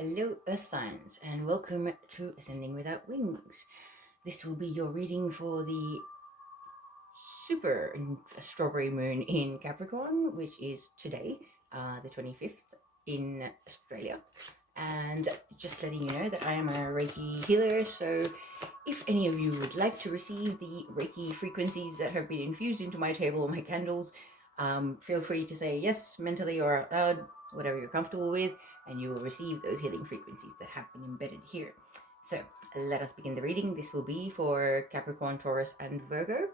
Hello Earth signs and welcome to Ascending Without Wings. This will be your reading for the super strawberry moon in Capricorn, which is today, the 25th in Australia. And just letting you know that I am a Reiki healer, so if any of you would like to receive the Reiki frequencies that have been infused into my table or my candles, feel free to say yes mentally or out loud, whatever you're comfortable with, and you will receive those healing frequencies that have been embedded here. So let us begin the reading. This will be for Capricorn, Taurus, and Virgo.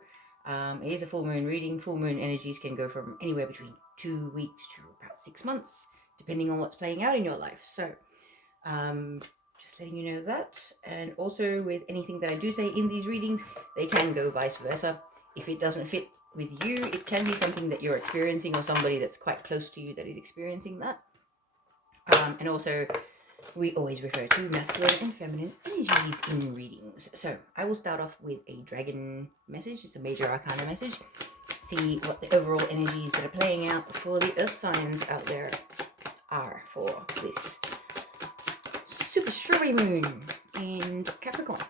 It is a full moon reading. Full moon energies can go from anywhere between 2 weeks to about 6 months, depending on what's playing out in your life. So just letting you know that. And also with anything that I do say in these readings, they can go vice versa. If it doesn't fit with you, it can be something that you're experiencing or somebody that's quite close to you that is experiencing that. And also, we always refer to masculine and feminine energies in readings. So I will start off with a dragon message. It's a major arcana message. See what the overall energies that are playing out for the earth signs out there are for this super strawberry moon in Capricorn.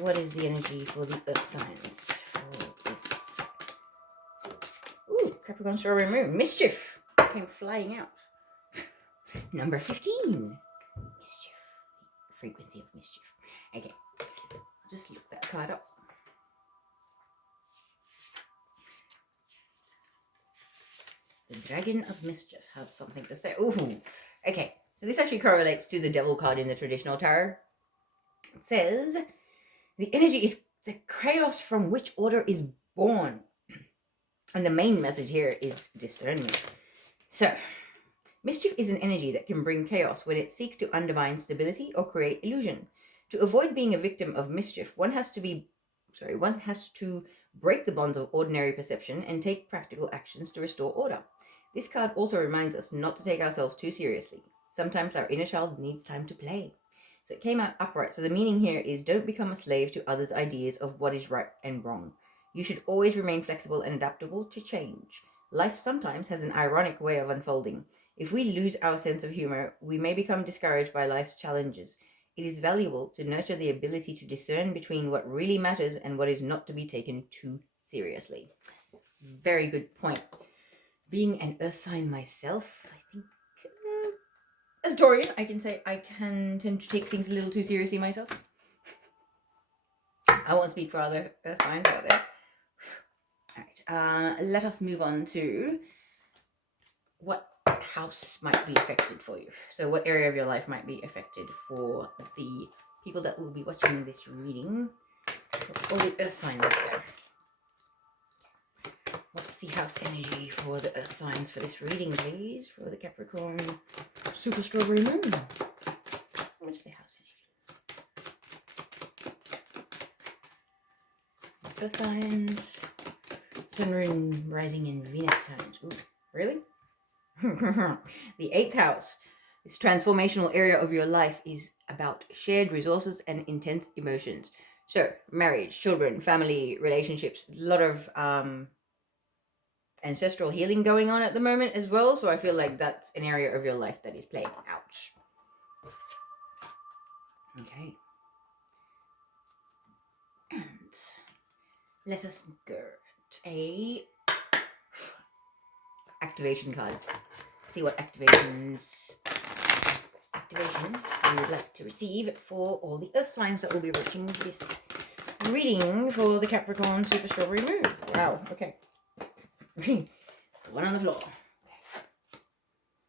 What is the energy for the earth signs for this? Ooh, Capricorn strawberry moon. Mischief came flying out. Number 15. Mischief. The frequency of mischief. Okay. I'll just look that card up. The Dragon of Mischief has something to say. Ooh. Okay. So this actually correlates to the Devil card in the traditional tarot. It says, the energy is the chaos from which order is born. And the main message here is discernment. So, mischief is an energy that can bring chaos when it seeks to undermine stability or create illusion. To avoid being a victim of mischief, one has to break the bonds of ordinary perception and take practical actions to restore order. This card also reminds us not to take ourselves too seriously. Sometimes our inner child needs time to play. So it came out upright. So the meaning here is don't become a slave to others' ideas of what is right and wrong. You should always remain flexible and adaptable to change. Life sometimes has an ironic way of unfolding. If we lose our sense of humor, we may become discouraged by life's challenges. It is valuable to nurture the ability to discern between what really matters and what is not to be taken too seriously. Very good point. Being an earth sign myself, I think, as Taurian, I can say I can tend to take things a little too seriously myself. I won't speak for other earth signs out there. All right, let us move on to what house might be affected for you. So what area of your life might be affected for the people that will be watching this reading, all the earth signs out there. What's the house energy for the earth signs for this reading, please? For the Capricorn super strawberry moon. What's the house energy? Earth signs, sun, moon, rising, and Venus signs. Ooh, really? The 8th house. This transformational area of your life is about shared resources and intense emotions. So, marriage, children, family, relationships, a lot of ancestral healing going on at the moment as well. So I feel like that's an area of your life that is playing out. Okay. And let us go to a activation card. See what activation we would like to receive for all the earth signs that will be watching this reading for the Capricorn super strawberry moon. Wow, okay. It's the one on the floor.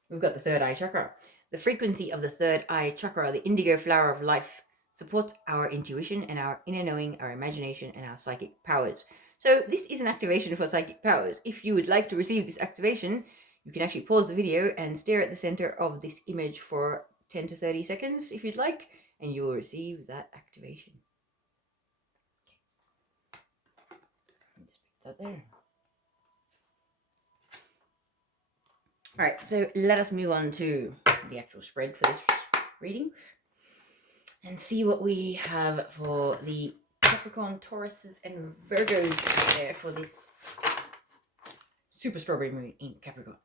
We've got the third eye chakra. The frequency of the third eye chakra, the indigo flower of life, supports our intuition and our inner knowing, our imagination, and our psychic powers. So this is an activation for psychic powers. If you would like to receive this activation, you can actually pause the video and stare at the center of this image for 10 to 30 seconds if you'd like, and you will receive that activation. Just put that there. All right, so let us move on to the actual spread for this reading and see what we have for the Capricorn, Tauruses, and Virgos out there for this super strawberry moon in Capricorn.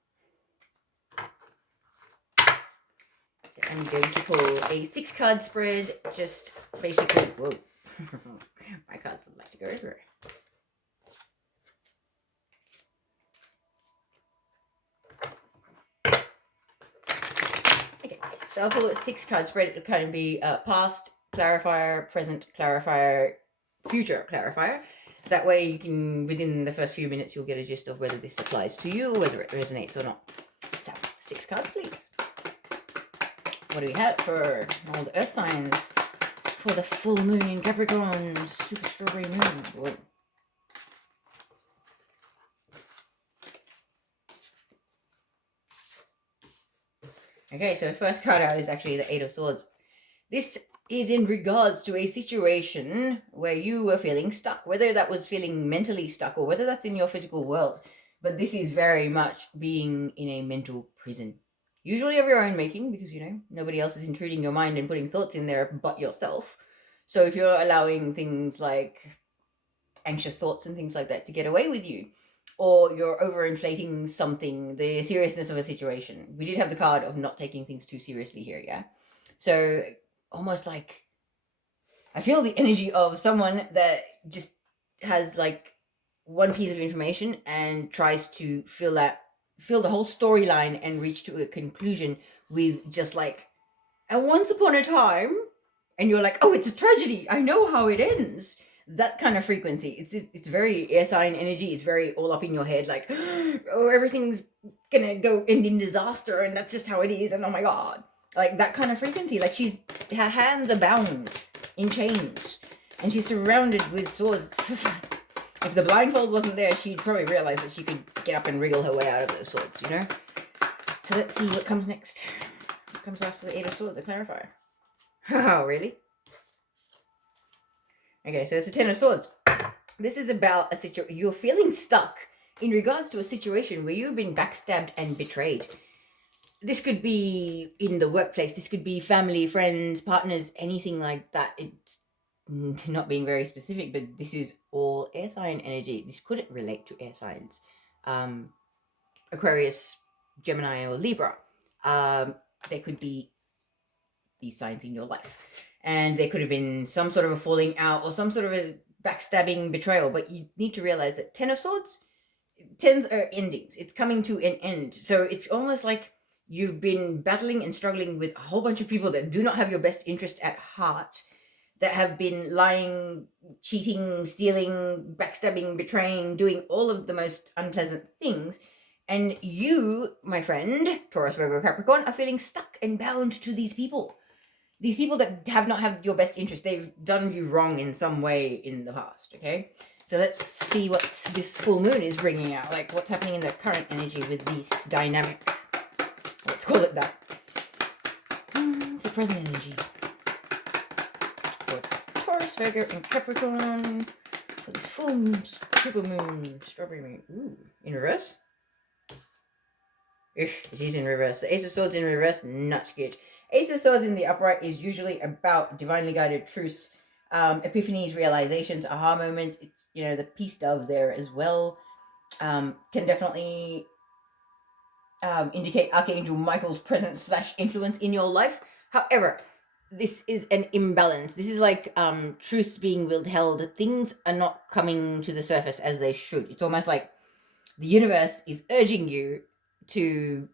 I'm going to pull a 6-card spread, just basically, whoa, my cards would like to go everywhere. Okay, so I'll pull a 6-card spread. It'll kind of be past clarifier, present clarifier, future clarifier. That way you can, within the first few minutes, you'll get a gist of whether this applies to you, whether it resonates or not. So, 6 cards, please. What do we have for all the earth signs for the full moon in Capricorn? Super strawberry moon. Whoa. Okay, so the first card out is actually the 8 of Swords. This is in regards to a situation where you were feeling stuck, whether that was feeling mentally stuck or whether that's in your physical world. But this is very much being in a mental prison. Usually of your own making, because, you know, nobody else is intruding your mind and putting thoughts in there but yourself. So if you're allowing things like anxious thoughts and things like that to get away with you, or you're overinflating something, the seriousness of a situation. We did have the card of not taking things too seriously here, yeah? So almost like I feel the energy of someone that just has like one piece of information and tries to fill the whole storyline and reach to a conclusion with just like, and once upon a time, and you're like, oh, it's a tragedy, I know how it ends. That kind of frequency. It's very air sign energy. It's very all up in your head, like, oh, everything's gonna go end in disaster, and that's just how it is, and oh my god, like that kind of frequency. Like her hands are bound in chains, and she's surrounded with swords. If the blindfold wasn't there, she'd probably realize that she could get up and wriggle her way out of those swords, you know. So let's see what comes next. What comes after the 8 of Swords, the clarifier? Oh, really? Okay, so it's a 10 of Swords. This is about a situation. You're feeling stuck in regards to a situation where you've been backstabbed and betrayed. This could be in the workplace. This could be family, friends, partners, anything like that. It's not being very specific, but this is all air sign energy. This could relate to air signs. Aquarius, Gemini, or Libra. There could be these signs in your life. And there could have been some sort of a falling out or some sort of a backstabbing betrayal. But you need to realize that 10 of Swords, 10s are endings. It's coming to an end. So it's almost like you've been battling and struggling with a whole bunch of people that do not have your best interest at heart, that have been lying, cheating, stealing, backstabbing, betraying, doing all of the most unpleasant things. And you, my friend, Taurus, Virgo, Capricorn, are feeling stuck and bound to these people. These people that have not had your best interest, they've done you wrong in some way in the past, okay? So let's see what this full moon is bringing out, like what's happening in the current energy with these dynamic, let's call it that. It's the present energy. For Taurus, Virgo, and Capricorn, for this full moon, super moon, strawberry moon. Ooh, in reverse? It is in reverse. The Ace of Swords in reverse, not good. Ace of Swords in the upright is usually about divinely guided truths, epiphanies, realizations, aha moments. It's, you know, the peace dove there as well. Can definitely indicate Archangel Michael's presence / influence in your life. However, this is an imbalance. This is like truths being withheld. Things are not coming to the surface as they should. It's almost like the universe is urging you to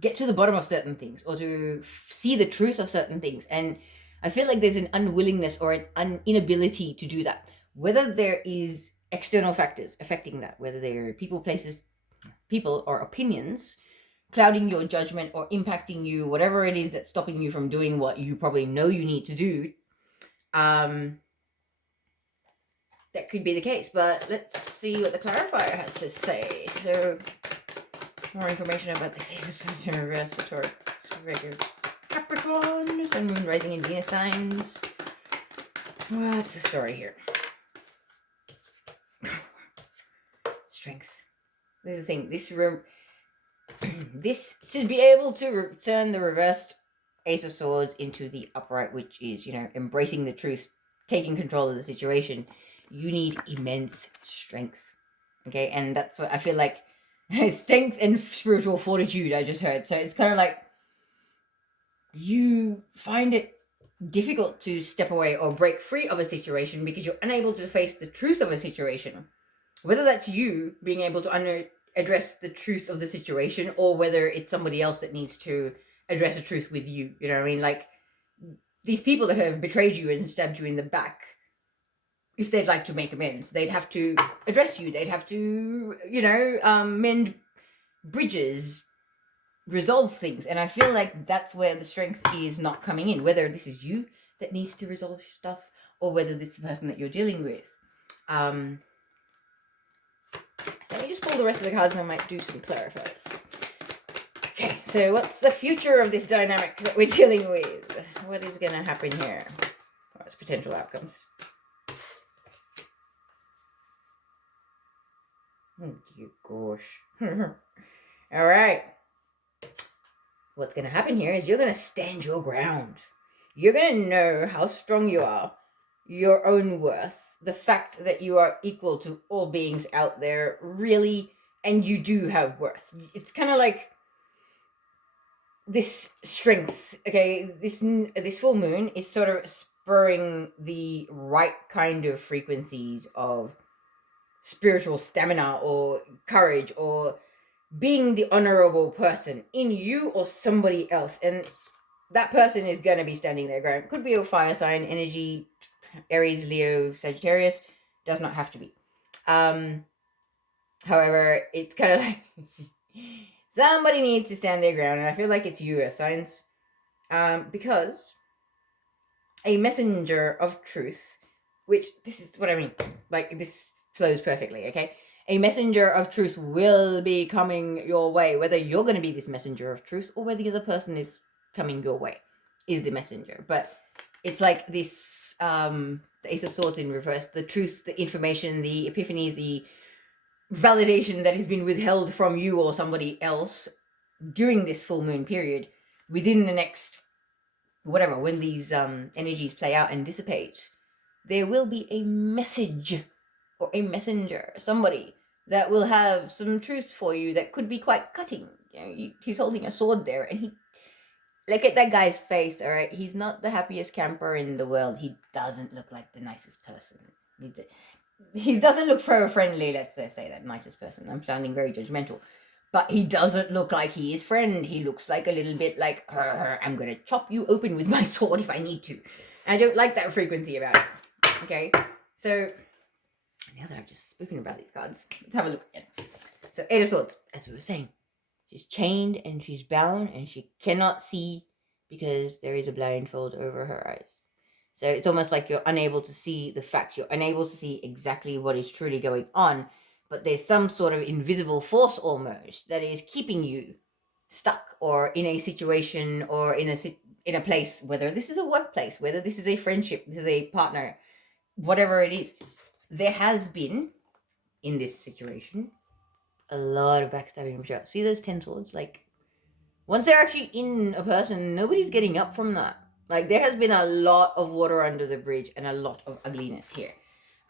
get to the bottom of certain things or to see the truth of certain things. And I feel like there's an unwillingness or an inability to do that. Whether there is external factors affecting that, whether they're people, places, people, or opinions clouding your judgment or impacting you, whatever it is that's stopping you from doing what you probably know you need to do, that could be the case. But let's see what the clarifier has to say. So more information about this Ace of Swords in reverse for Taurus, Virgo, Capricorn, Sun, Moon, Rising, and Venus signs. What's the story here? Strength. This is the thing. This to be able to turn the reversed Ace of Swords into the upright, which is, you know, embracing the truth, taking control of the situation, you need immense strength. Okay, and that's what I feel like. Strength and spiritual fortitude, I just heard. So it's kind of like you find it difficult to step away or break free of a situation because you're unable to face the truth of a situation. Whether that's you being able to address the truth of the situation, or whether it's somebody else that needs to address the truth with you. You know what I mean? Like, these people that have betrayed you and stabbed you in the back, if they'd like to make amends, they'd have to address you. They'd have to, mend bridges, resolve things. And I feel like that's where the strength is not coming in, whether this is you that needs to resolve stuff or whether this is the person that you're dealing with. Let me just pull the rest of the cards and I might do some clarifiers. Okay, so what's the future of this dynamic that we're dealing with? What is going to happen here? What's potential outcomes? Oh, you gosh. All right. What's going to happen here is you're going to stand your ground. You're going to know how strong you are, your own worth, the fact that you are equal to all beings out there, really, and you do have worth. It's kind of like this strength, okay? This full moon is sort of spurring the right kind of frequencies of spiritual stamina or courage or being the honorable person in you or somebody else. And that person is going to be standing their ground. Could be a fire sign, energy, Aries, Leo, Sagittarius. Does not have to be. However, it's kind of like somebody needs to stand their ground. And I feel like it's you, Earth signs. Because a messenger of truth, which this is what I mean. Like, this flows perfectly, okay? A messenger of truth will be coming your way, whether you're going to be this messenger of truth or whether the other person is coming your way is the messenger. But it's like this, the Ace of Swords in reverse, the truth, the information, the epiphanies, the validation that has been withheld from you or somebody else during this full moon period within the next, whatever, when these energies play out and dissipate, there will be a message or a messenger, somebody that will have some truth for you that could be quite cutting. You know, he's holding a sword there, and he, look at that guy's face, all right? He's not the happiest camper in the world. He doesn't look like the nicest person. He doesn't look friendly, let's say that, nicest person. I'm sounding very judgmental. But he doesn't look like he is friend. He looks like a little bit like, I'm going to chop you open with my sword if I need to. And I don't like that frequency about it. Okay? So, now that I've just spoken about these cards, let's have a look again. So, Eight of Swords, as we were saying. She's chained and she's bound and she cannot see because there is a blindfold over her eyes. So it's almost like you're unable to see the facts. You're unable to see exactly what is truly going on. But there's some sort of invisible force almost that is keeping you stuck or in a situation or in a place, whether this is a workplace, whether this is a friendship, this is a partner, whatever it is. There has been, in this situation, a lot of backstabbing and betrayal. See those 10 swords? Like, once they're actually in a person, nobody's getting up from that. Like, there has been a lot of water under the bridge and a lot of ugliness here.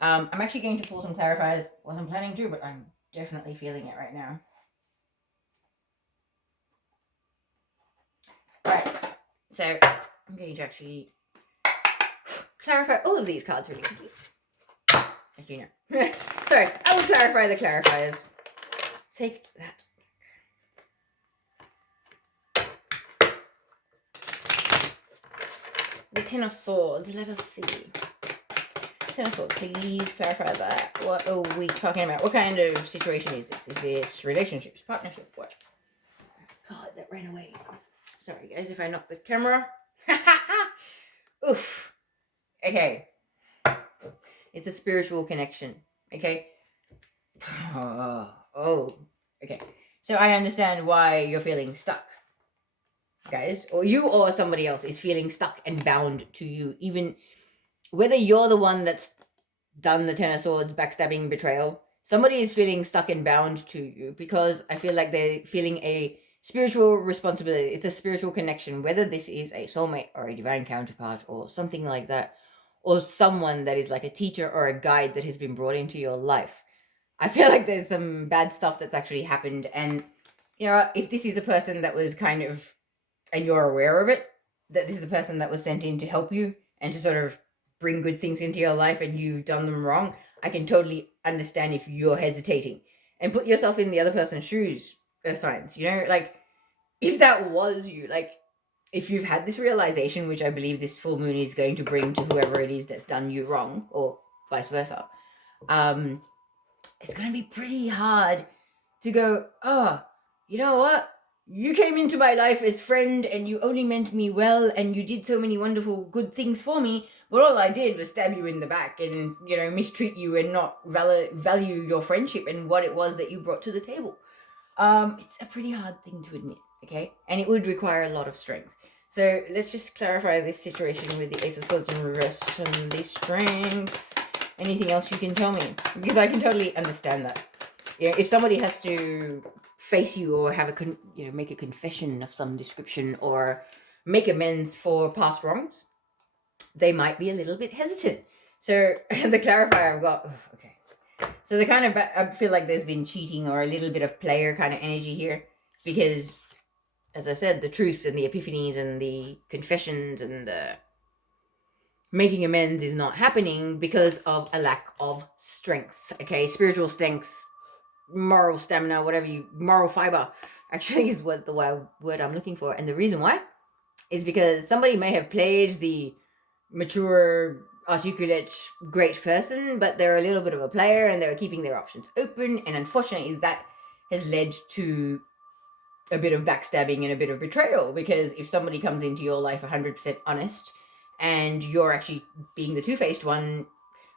I'm actually going to pull some clarifiers. Wasn't planning to, but I'm definitely feeling it right now. Right. So, I'm going to actually clarify all of these cards really quickly. As you know. Sorry, I will clarify the clarifiers. Take that. The Ten of Swords, let us see. Ten of Swords, please clarify that. What are we talking about? What kind of situation is this? Is this relationships, partnership, what? God, that ran away. Sorry guys if I knocked the camera. Oof. Okay. It's a spiritual connection. Okay. Oh. Okay. So I understand why you're feeling stuck, guys, or you or somebody else is feeling stuck and bound to you, even whether you're the one that's done the Ten of Swords, backstabbing, betrayal. Somebody is feeling stuck and bound to you because I feel like they're feeling a spiritual responsibility. It's a spiritual connection, whether this is a soulmate or a divine counterpart or something like that, or someone that is like a teacher or a guide that has been brought into your life. I feel like there's some bad stuff that's actually happened, and you know, if this is a person that was kind of, and you're aware of it, that this is a person that was sent in to help you and to sort of bring good things into your life and you've done them wrong, I can totally understand if you're hesitating and put yourself in the other person's shoes, signs, like if that was you, like if you've had this realization, which I believe this full moon is going to bring to whoever it is that's done you wrong, or vice versa, it's going to be pretty hard to go, oh, you know what? You came into my life as friend and you only meant me well and you did so many wonderful good things for me, but all I did was stab you in the back and, mistreat you and not value your friendship and what it was that you brought to the table. It's a pretty hard thing to admit, okay? And it would require a lot of strength. So let's just clarify this situation with the Ace of Swords in reverse and the strength. Anything else you can tell me? Because I can totally understand that. If somebody has to face you or have make a confession of some description or make amends for past wrongs, they might be a little bit hesitant. So the clarifier I've got, okay. So the kind of, I feel like there's been cheating or a little bit of player kind of energy here because, as I said, the truths and the epiphanies and the confessions and the making amends is not happening because of a lack of strength, okay? Spiritual strength, moral stamina, moral fiber actually is what the word I'm looking for. And the reason why is because somebody may have played the mature, articulate, great person, but they're a little bit of a player and they're keeping their options open. And unfortunately, that has led to a bit of backstabbing and a bit of betrayal, because if somebody comes into your life 100% honest and you're actually being the two-faced one,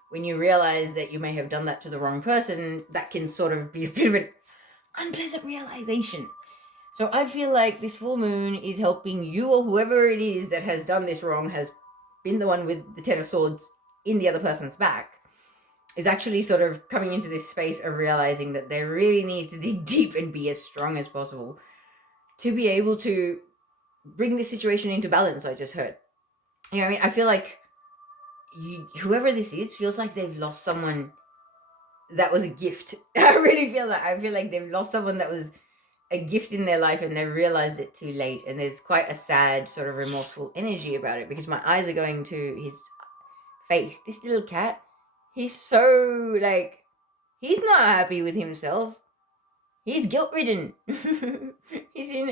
when you realize that you may have done that to the wrong person, that can sort of be a bit of an unpleasant realization. So I feel like this full moon is helping you, or whoever it is that has done this wrong, has been the one with the Ten of Swords in the other person's back, is actually sort of coming into this space of realizing that they really need to dig deep and be as strong as possible to be able to bring this situation into balance. I just heard. I feel like whoever this is feels like they've lost someone that was a gift. I really feel that. I feel like they've lost someone that was a gift in their life and they realized it too late. And there's quite a sad, sort of remorseful energy about it, because my eyes are going to his face. This little cat, he's so, he's not happy with himself. He's guilt-ridden. He's in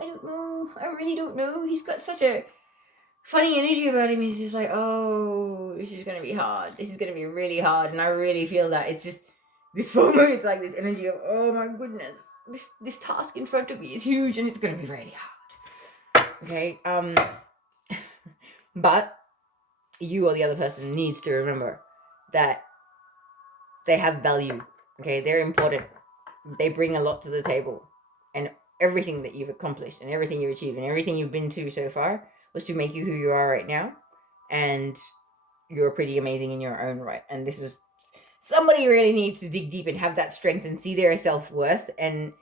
I don't know. I really don't know. He's got such a funny energy about him. He's just like, oh, this is going to be hard. This is going to be really hard. And I really feel that it's just, this full moon, it's like this energy of, oh my goodness, this task in front of me is huge and it's going to be really hard. Okay. But you or the other person needs to remember that they have value. Okay. They're important. They bring a lot to the table, and everything that you've accomplished and everything you've achieved and everything you've been to so far was to make you who you are right now. And you're pretty amazing in your own right. And this is, somebody really needs to dig deep and have that strength and see their self-worth and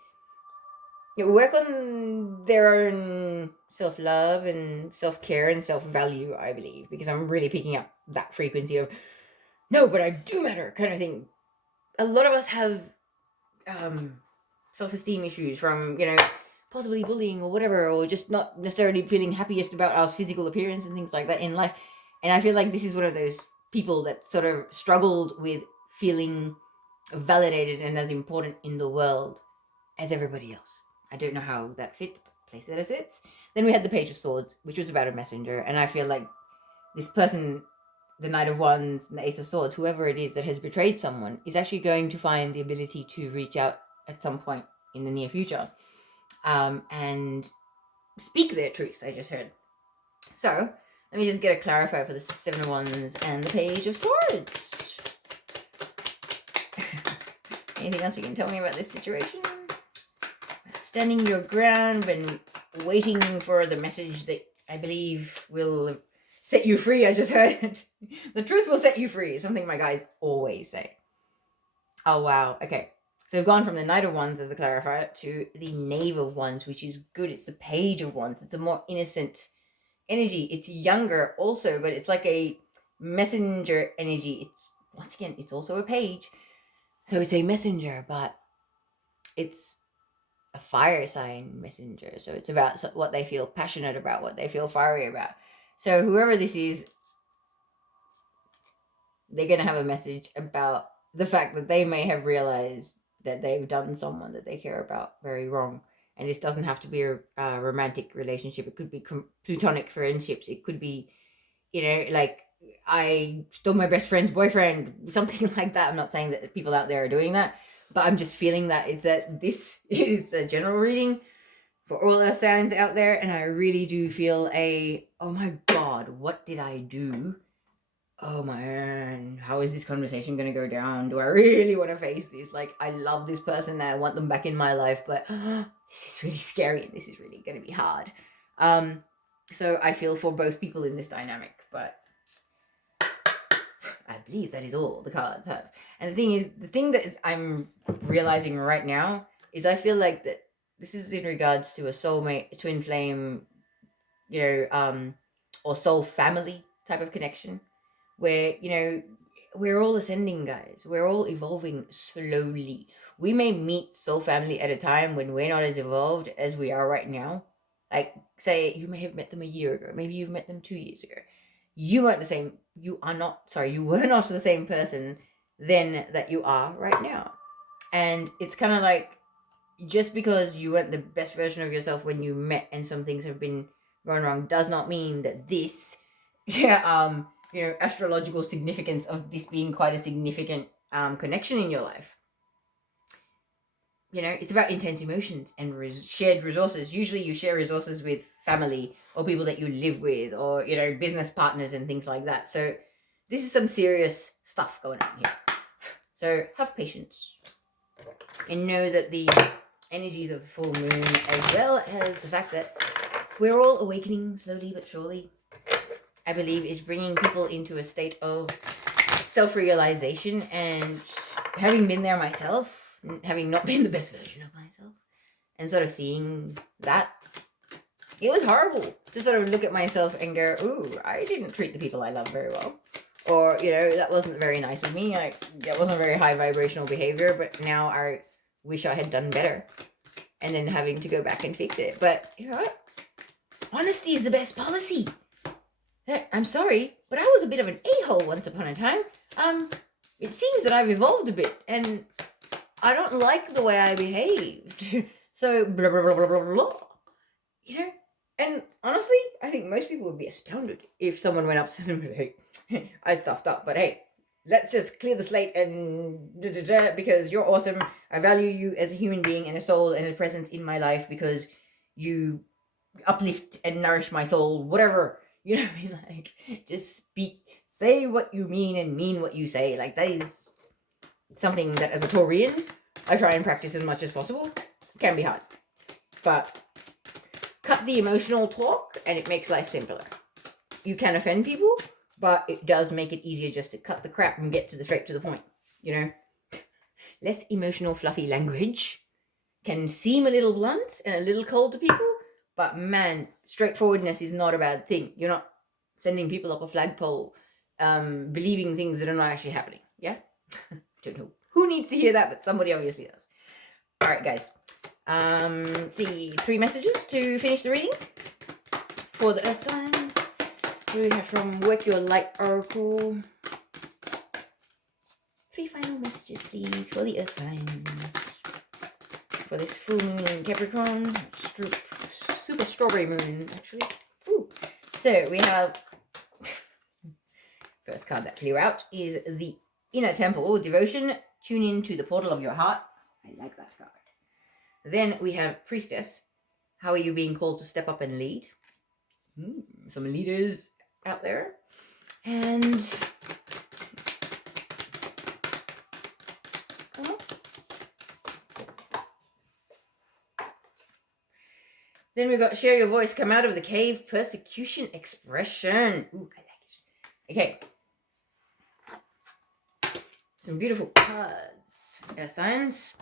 work on their own self-love and self-care and self-value, I believe, because I'm really picking up that frequency of, no, but I do matter kind of thing. A lot of us have self-esteem issues from, possibly bullying or whatever, or just not necessarily feeling happiest about our physical appearance and things like that in life. And I feel like this is one of those people that sort of struggled with feeling validated and as important in the world as everybody else. I don't know how that fits, place it as it fits. Then we had the Page of Swords, which was about a messenger, and I feel like this person, the Knight of Wands and the Ace of Swords, whoever it is that has betrayed someone, is actually going to find the ability to reach out at some point in the near future and speak their truth, I just heard. So let me just get a clarifier for the Seven of Wands and the Page of Swords. Anything else you can tell me about this situation? Standing your ground and waiting for the message that I believe will set you free. I just heard the truth will set you free. Something my guys always say. Oh, wow. Okay. So we've gone from the Knight of Wands as a clarifier to the Knave of Wands, which is good. It's the Page of Wands. It's a more innocent energy. It's younger also, but it's like a messenger energy. It's, once again, it's also a page. So it's a messenger, but it's a fire sign messenger. So it's about what they feel passionate about, what they feel fiery about. So whoever this is, they're going to have a message about the fact that they may have realized that they've done someone that they care about very wrong. And this doesn't have to be a romantic relationship. It could be platonic friendships. It could be, like I stole my best friend's boyfriend, something like that. I'm not saying that people out there are doing that, but I'm just feeling that this is a general reading for all the signs out there. And I really do feel oh my God, what did I do? Oh man, how is this conversation going to go down? Do I really want to face this? Like, I love this person and I want them back in my life, but this is really scary and this is really going to be hard. So I feel for both people in this dynamic, but I believe that is all the cards have. And the thing that I'm realizing right now is I feel like that this is in regards to a soulmate, a twin flame, or soul family type of connection where, we're all ascending, guys. We're all evolving slowly. We may meet soul family at a time when we're not as evolved as we are right now. Like, say, you may have met them a year ago. Maybe you've met them 2 years ago. You were not the same person then that you are right now. And it's kind of like, just because you weren't the best version of yourself when you met and some things have been going wrong does not mean that this, astrological significance of this being quite a significant connection in your life. It's about intense emotions and shared resources. Usually you share resources with family or people that you live with or, business partners and things like that. So this is some serious stuff going on here. So have patience and know that the energies of the full moon, as well as the fact that we're all awakening slowly but surely, I believe is bringing people into a state of self-realization. And having been there myself, having not been the best version of myself, and sort of seeing that, it was horrible to sort of look at myself and go, ooh, I didn't treat the people I love very well. Or, that wasn't very nice of me. That wasn't very high vibrational behavior, but now I wish I had done better. And then having to go back and fix it. But, you know what? Honesty is the best policy. I'm sorry, but I was a bit of an a-hole once upon a time. It seems that I've evolved a bit, and I don't like the way I behaved. So, blah, blah, blah, blah, blah, blah. And honestly, I think most people would be astounded if someone went up to them and, hey, I stuffed up, but hey, let's just clear the slate and because you're awesome. I value you as a human being and a soul and a presence in my life because you uplift and nourish my soul, whatever. You know what I mean? Like, just say what you mean and mean what you say. Like, that is something that as a Taurian, I try and practice as much as possible. It can be hard. But cut the emotional talk and it makes life simpler. You can offend people, but it does make it easier just to cut the crap and get straight to the point. Less emotional, fluffy language can seem a little blunt and a little cold to people, but man, straightforwardness is not a bad thing. You're not sending people up a flagpole, believing things that are not actually happening. Yeah? Don't know who needs to hear that, but somebody obviously does. All right, guys. See, 3 messages to finish the reading for the earth signs. We have from Work Your Light Oracle. 3 final messages, please, for the earth signs. For this full moon in Capricorn. Super strawberry moon, actually. Ooh. So we have... First card that flew out is the Inner Temple Devotion. Tune in to the portal of your heart. I like that card. Then we have Priestess. How are you being called to step up and lead? Some leaders out there. And then we've got Share Your Voice, Come Out of the Cave, Persecution Expression. Ooh, I like it. Okay. Some beautiful cards. Air signs.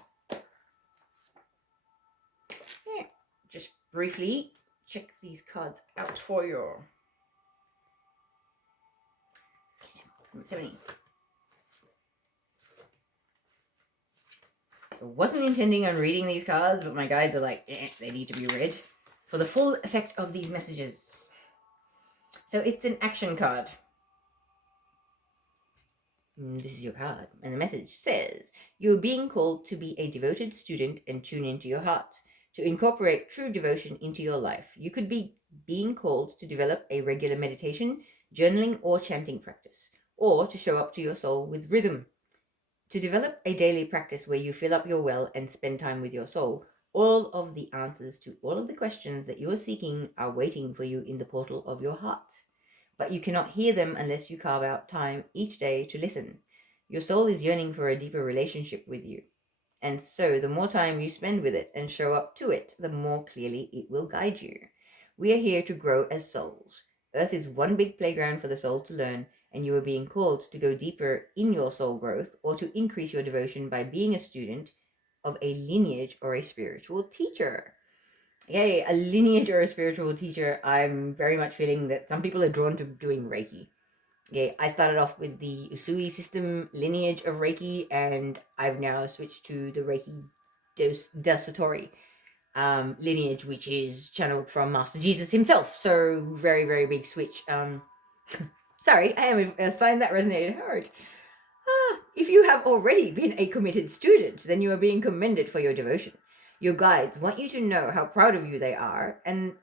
Yeah. Just briefly check these cards out for you. 70. I wasn't intending on reading these cards, but my guides are like, they need to be read for the full effect of these messages. So it's an action card. This is your card, and the message says, you are being called to be a devoted student and tune into your heart, to incorporate true devotion into your life. You could be being called to develop a regular meditation, journaling, or chanting practice, or to show up to your soul with rhythm. To develop a daily practice where you fill up your well and spend time with your soul, all of the answers to all of the questions that you are seeking are waiting for you in the portal of your heart. But you cannot hear them unless you carve out time each day to listen. Your soul is yearning for a deeper relationship with you. And so the more time you spend with it and show up to it, the more clearly it will guide you. We are here to grow as souls. Earth is one big playground for the soul to learn, and you are being called to go deeper in your soul growth or to increase your devotion by being a student of a lineage or a spiritual teacher. Yay, a lineage or a spiritual teacher. I'm very much feeling that some people are drawn to doing Reiki. Okay, I started off with the Usui system lineage of Reiki, and I've now switched to the Reiki da Satori lineage, which is channeled from Master Jesus himself. So very, very big switch. Sorry, I am a sign that resonated hard. If you have already been a committed student, then you are being commended for your devotion. Your guides want you to know how proud of you they are, and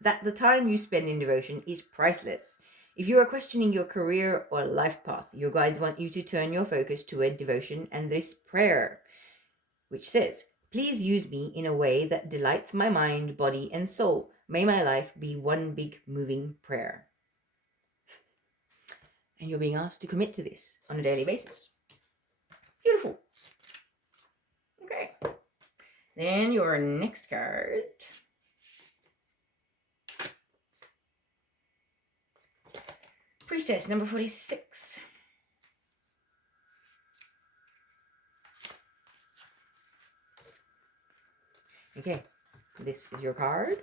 that the time you spend in devotion is priceless. If you are questioning your career or life path, your guides want you to turn your focus toward devotion and this prayer, which says, please use me in a way that delights my mind, body, and soul. May my life be one big moving prayer. And you're being asked to commit to this on a daily basis. Beautiful. Okay. Then your next card. Priestess, number 46. Okay, this is your card.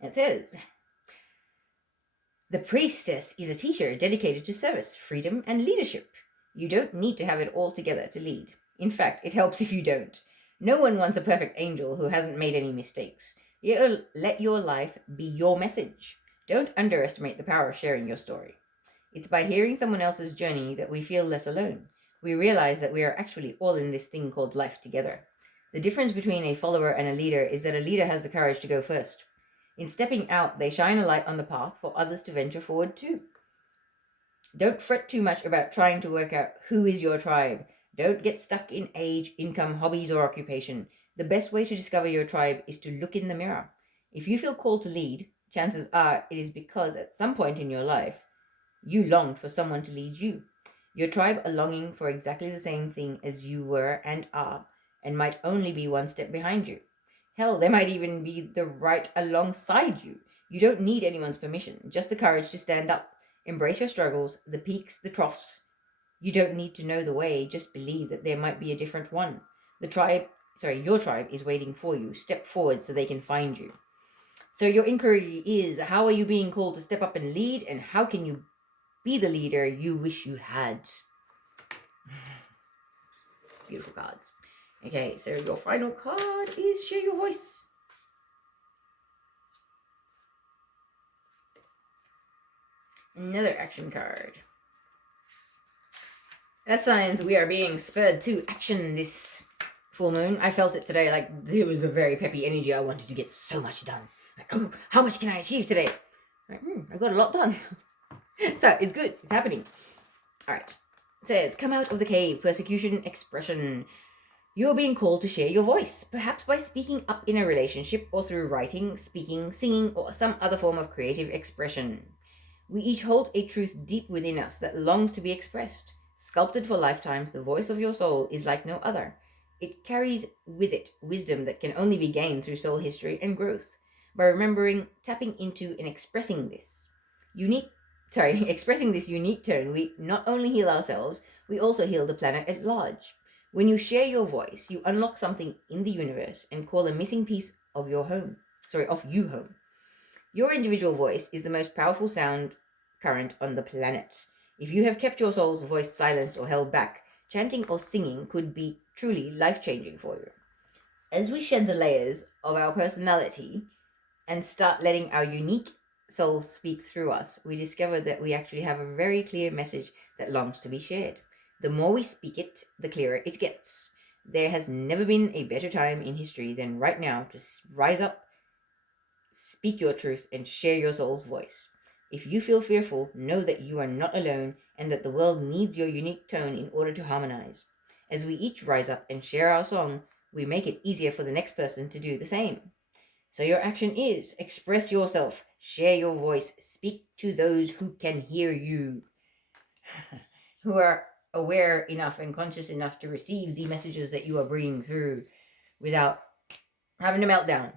It says, the priestess is a teacher dedicated to service, freedom, and leadership. You don't need to have it all together to lead. In fact, it helps if you don't. No one wants a perfect angel who hasn't made any mistakes. You let your life be your message. Don't underestimate the power of sharing your story. It's by hearing someone else's journey that we feel less alone. We realize that we are actually all in this thing called life together. The difference between a follower and a leader is that a leader has the courage to go first. In stepping out, they shine a light on the path for others to venture forward too. Don't fret too much about trying to work out who is your tribe. Don't get stuck in age, income, hobbies, or occupation. The best way to discover your tribe is to look in the mirror. If you feel called to lead, chances are it is because at some point in your life, you longed for someone to lead you. Your tribe are longing for exactly the same thing as you were and are, and might only be one step behind you. Hell, they might even be the right alongside you. You don't need anyone's permission, just the courage to stand up. Embrace your struggles, the peaks, the troughs. You don't need to know the way, just believe that there might be a different one. Your tribe is waiting for you. Step forward so they can find you. So your inquiry is, how are you being called to step up and lead, and how can you be the leader you wish you had? Beautiful cards. Okay, so your final card is Share Your Voice. Another action card. That signs we are being spurred to action this full moon. I felt it today, like there was a very peppy energy. I wanted to get so much done. Like, oh, how much can I achieve today? Like, I got a lot done. So it's good. It's happening. All right. It says, come out of the cave, persecution, expression. You are being called to share your voice, perhaps by speaking up in a relationship or through writing, speaking, singing, or some other form of creative expression. We each hold a truth deep within us that longs to be expressed. Sculpted for lifetimes, the voice of your soul is like no other. It carries with it wisdom that can only be gained through soul history and growth. By remembering, tapping into, and expressing this unique tone, we not only heal ourselves, we also heal the planet at large. When you share your voice, you unlock something in the universe and call a missing piece of you home. Your individual voice is the most powerful sound current on the planet. If you have kept your soul's voice silenced or held back, chanting or singing could be truly life-changing for you. As we shed the layers of our personality and start letting our unique soul speak through us, we discover that we actually have a very clear message that longs to be shared. The more we speak it, the clearer it gets. There has never been a better time in history than right now to rise up, speak your truth, and share your soul's voice. If you feel fearful, know that you are not alone and that the world needs your unique tone in order to harmonize. As we each rise up and share our song, we make it easier for the next person to do the same. So your action is express yourself, share your voice, speak to those who can hear you, who are aware enough and conscious enough to receive the messages that you are bringing through without having a meltdown.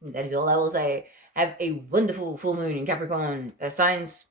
And that is all I will say. Have a wonderful full moon in Capricorn. Signs